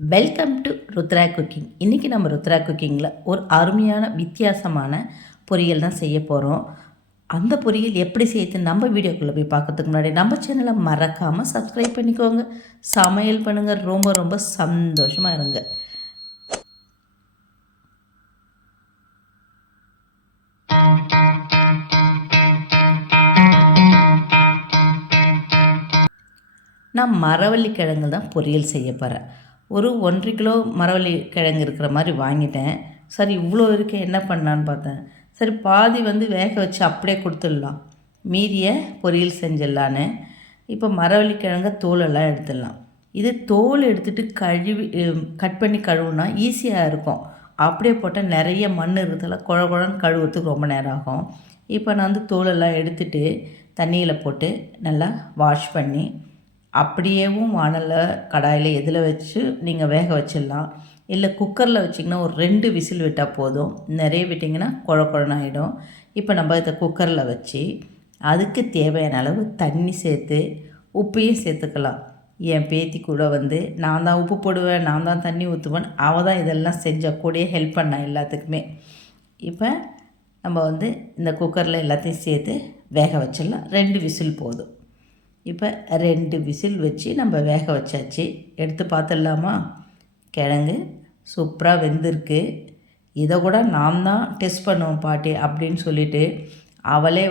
Welcome to Rudra cooking. இன்றைக்கி நம்ம ருத்ரா குக்கிங்கில் ஒரு அருமையான வித்தியாசமான பொரியல் தான் செய்ய போகிறோம். அந்த பொரியல் எப்படி செய்யுது நம்ம வீடியோக்குள்ளே போய் பார்க்கறதுக்கு முன்னாடி நம்ம சேனலை மறக்காமல் சப்ஸ்கிரைப் பண்ணிக்கோங்க. சமையல் பண்ணுங்கள், ரொம்ப ரொம்ப சந்தோஷமாக இருங்க. நான் மரவள்ளி கிழங்கு தான் பொரியல் செய்ய போகிறேன். ஒரு 1.5 கிலோ மரவள்ளி கிழங்கு இருக்கிற மாதிரி வாங்கிட்டேன். சரி, இவ்வளோ இருக்கே, என்ன பண்ணலான்னு பார்த்தேன். சரி, பாதி வேக வச்சு அப்படியே கொடுத்துடலாம், மீதியை பொரியல் செஞ்சிடலான்னு. இப்போ மரவள்ளி கிழங்க தோலெல்லாம் எடுத்துடலாம். இது தோல் எடுத்துகிட்டு கழுவி கட் பண்ணி கழுவுனா ஈஸியாக இருக்கும். அப்படியே போட்டால் நிறைய மண் இருக்கிறதால குழன்னு கழுவுறதுக்கு ரொம்ப நேரம் ஆகும். இப்போ நான் தோலெல்லாம் எடுத்துகிட்டு தண்ணியில் போட்டு நல்லா வாஷ் பண்ணி அப்படியேவும் வானலில் கடாயில் எதில் வச்சு நீங்கள் வேக வச்சிடலாம். இல்லை குக்கரில் வச்சிங்கன்னா ஒரு 2 விசில் விட்டால் போதும். நிறைய விட்டிங்கன்னா குழன்னு ஆகிடும். இப்போ நம்ம இதை குக்கரில் வச்சு அதுக்கு தேவையான அளவு தண்ணி சேர்த்து உப்பையும் சேர்த்துக்கலாம். என் பேத்தி கூட நான் தான் உப்பு போடுவேன், நான் தான் தண்ணி ஊற்றுவேன், அவள் தான் இதெல்லாம் செஞ்சால் கூடயே ஹெல்ப் பண்ணேன் எல்லாத்துக்குமே. இப்போ நம்ம இந்த குக்கரில் எல்லாத்தையும் சேர்த்து வேக வச்சிடலாம். 2 விசில் போதும். இப்போ 2 விசில் வச்சு நம்ம வேக வச்சாச்சு. எடுத்து பார்த்துடலாமா? கிழங்கு சூப்பராக வெந்திருக்கு. இதை கூட நான் தான் டெஸ்ட் பண்ணுவோம் பாட்டி அப்படின்னு சொல்லிவிட்டு அவளே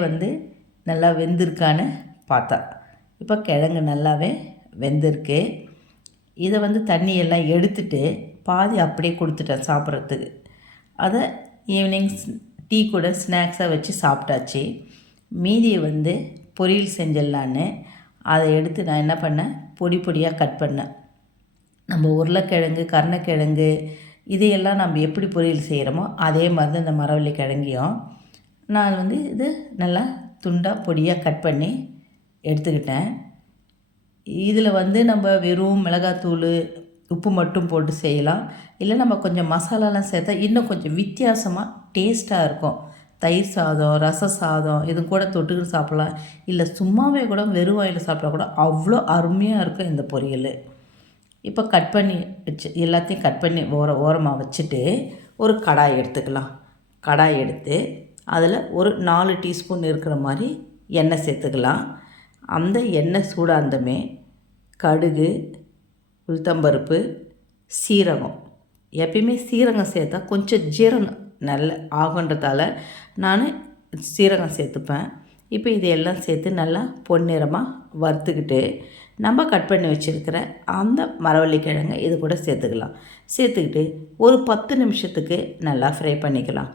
நல்லா வெந்திருக்கான்னு பார்த்தா. இப்போ கிழங்கு நல்லாவே வெந்திருக்கு. இதை தண்ணியெல்லாம் எடுத்துட்டு பாதி அப்படியே கொடுத்துட்டேன் சாப்பிட்றதுக்கு. அதை ஈவினிங் டீ கூட ஸ்நாக்ஸாக வச்சு சாப்பிட்டாச்சு. மீதியை பொரியல் செஞ்சிடலான்னு அதை எடுத்து நான் என்ன பண்ணேன், பொடி பொடியாக கட் பண்ணேன். நம்ம உருளைக்கிழங்கு, கருணக்கிழங்கு இதையெல்லாம் நம்ம எப்படி பொரியல் செய்கிறோமோ அதே மாதிரி தான் இந்த மரவள்ளி கிழங்கையும் நான் இது நல்லா துண்டாக பொடியாக கட் பண்ணி எடுத்துக்கிட்டேன். இதில் நம்ம வெறும் மிளகாத்தூள், உப்பு மட்டும் போட்டு செய்யலாம். இல்லை நம்ம கொஞ்சம் மசாலாலாம் சேர்த்தா இன்னும் கொஞ்சம் வித்தியாசமாக டேஸ்ட்டாக இருக்கும். தயிர் சாதம், ரச சாதம் இது கூட தொட்டுக்கிட்டு சாப்பிட்லாம். இல்லை சும்மாவே கூட வெறும் வாயில் சாப்பிட்டா கூட அவ்வளோ அருமையாக இருக்கும் இந்த பொரியல். இப்போ கட் பண்ணி வச்சு எல்லாத்தையும் கட் பண்ணி ஓரமாக வச்சுட்டு ஒரு கடாய் எடுத்துக்கலாம். கடாய் எடுத்து அதில் ஒரு 4 டீஸ்பூன் இருக்கிற மாதிரி எண்ணெய் சேர்த்துக்கலாம். அந்த எண்ணெய் சூடாந்தமே கடுகு, உளுத்தம்பருப்பு, சீரகம். எப்பயுமே சீரகம் சேர்த்தா கொஞ்சம் ஜீரணம் நல்ல ஆகுன்றதால நான் சீரகம் சேர்த்துப்பேன். இப்போ இதையெல்லாம் சேர்த்து நல்லா பொன்னிறமாக வறுத்துக்கிட்டு நம்ம கட் பண்ணி வச்சுருக்கிற அந்த மரவள்ளி கிழங்கை இது கூட சேர்த்துக்கலாம். சேர்த்துக்கிட்டு ஒரு 10 நிமிஷத்துக்கு நல்லா ஃப்ரை பண்ணிக்கலாம்.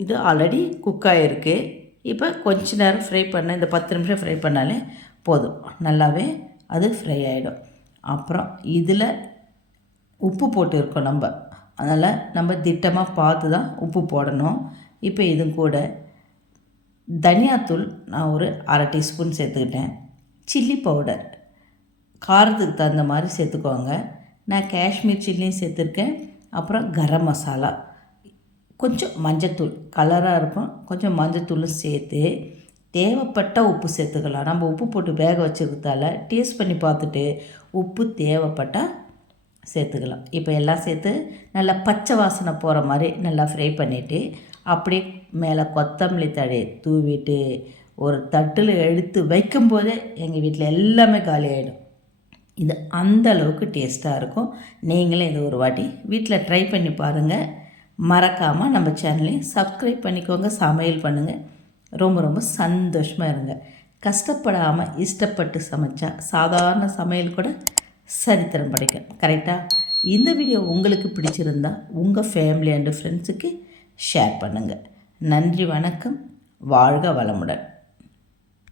இது ஆல்ரெடி குக் ஆகிருக்கு. இப்போ கொஞ்ச நேரம் ஃப்ரை பண்ண, இந்த 10 நிமிஷம் ஃப்ரை பண்ணாலே போதும், நல்லாவே அது ஃப்ரை ஆகிடும். அப்புறம் இதில் உப்பு போட்டு இருக்கோம் நம்ம, அதனால் நம்ம திட்டமாக பார்த்து தான் உப்பு போடணும். இப்போ இது கூட தனியாத்தூள் நான் ஒரு 1/2 டீஸ்பூன் சேர்த்துக்கிட்டேன். சில்லி பவுடர் காரத்துக்கு தகுந்த மாதிரி சேர்த்துக்கோங்க. நான் காஷ்மீர் சில்லியும் சேர்த்துருக்கேன். அப்புறம் கரம் மசாலா, கொஞ்சம் மஞ்சத்தூள் கலராக இருக்கும், கொஞ்சம் மஞ்சத்தூளும் சேர்த்து தேவைப்பட்ட உப்பு சேர்த்துக்கலாம். நம்ம உப்பு போட்டு வேக வச்சுருக்கிறதால டேஸ்ட் பண்ணி பார்த்துட்டு உப்பு தேவைப்பட்டால் சேர்த்துக்கலாம். இப்போ எல்லாம் சேர்த்து நல்லா பச்சை வாசனை போகிற மாதிரி நல்லா ஃப்ரை பண்ணிவிட்டு அப்படியே மேலே கொத்தமல்லி தழை தூவிட்டு ஒரு தட்டில் எடுத்து வைக்கும்போதே எங்கள் வீட்டில் எல்லாமே காலி ஆகிடும். இது அந்த அளவுக்கு டேஸ்ட்டாக இருக்கும். நீங்களே இது ஒரு வாட்டி வீட்டில் ட்ரை பண்ணி பாருங்கள். மறக்காமல் நம்ம சேனலையும் சப்ஸ்கிரைப் பண்ணிக்கோங்க. சமையல் பண்ணுங்கள், ரொம்ப ரொம்ப சந்தோஷமாக இருங்க. கஷ்டப்படாமல் இஷ்டப்பட்டு சமைச்சா சாதாரண சமையல் கூட சரித்திரம் படைக்கும். கரெக்டாக? இந்த வீடியோ உங்களுக்கு பிடிச்சிருந்தா உங்கள் ஃபேமிலி அண்டு ஃப்ரெண்ட்ஸுக்கு ஷேர் பண்ணுங்கள். நன்றி, வணக்கம், வாழ்க வளமுடன்.